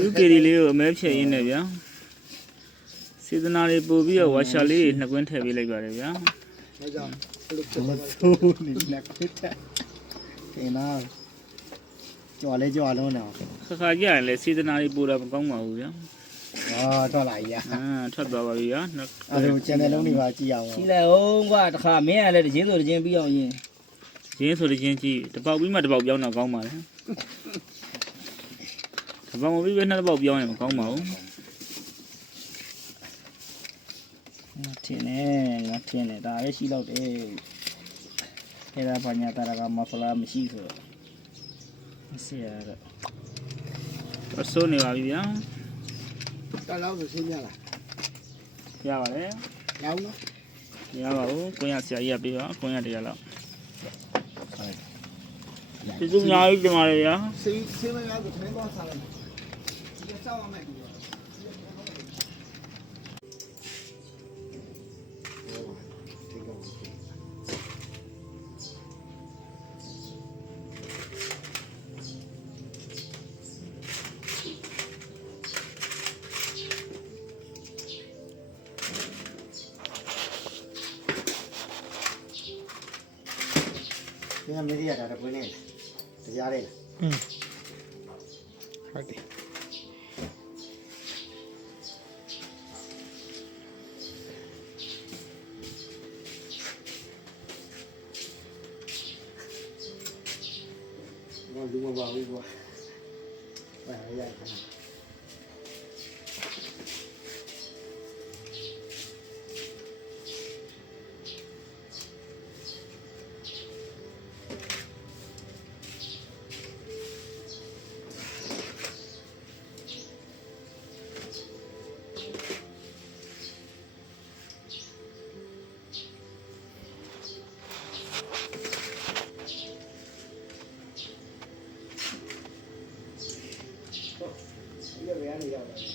သူကေဒီလေးကိုအမဲဖြည့်ရင်းနဲ့ဗျာစေတနာလေးပို့ပြီးတော့ဝါရှာလေးနှစ်ကွင်းထည့်ပေးလိုက်ပါတယ်ဗျာ ဒါကြောင့်အဲ့လိုဖြစ်သွားတယ် ဟုတ်နေလက်ခွတ်တဲ့ကဲနာကြွားလဲကြွားလုံးတော့ ခါခါကြရင်လေစေတနာလေးပို့တာမကောင်းပါဘူးဗျာ ထွက်လာရ ထွက်သွားပါပြီဗျာ အဲ့လိုကျန်တဲ့လုံးတွေပါကြည့်အောင် ကြည့်လိုက်အောင်ကွာတခါမင်းကလည်းတခြင်းဆိုတခြင်းပြီးအောင်ရင် ရင်းဆိုတဲ့ချင်းကြီးတပေါက်ပြီးမှတပေါက်ပြောင်းတော့ကောင်းပါလေတပေါက်မပြီးပဲနှစ်တပေါက်ပြောင်းရင်မကောင်းပါဘူး ထင်းနေငါထင်းနေဒါပဲရှိတော့တယ်အဲ့ဒါဘာညာတာကမဖလာမရှိဆိုမစရတော့ အစိုးနေပါပြီဗျာ တက်လောက်ဆိုရှင်းပြလား ရပါလေ ရောင်းနော် မရပါဘူးကိုရဆရာကြီးကပြေးပါကိုရတရားလောက်ဒီစုညာကြီးတင်ပါလေဗျာ စီစီမရဆိုထိုင်းသွားစားလိုက်ဒီစောက်ရမယ်ဒီတော့ဒီကမေးရတာတော့ဘယ်နဲ့တရားလေးလား ဟုတ်တယ်ဘာလူမပါဘူးကွာဘာရရခဏဒီဘယ်ကနေရောက်လာ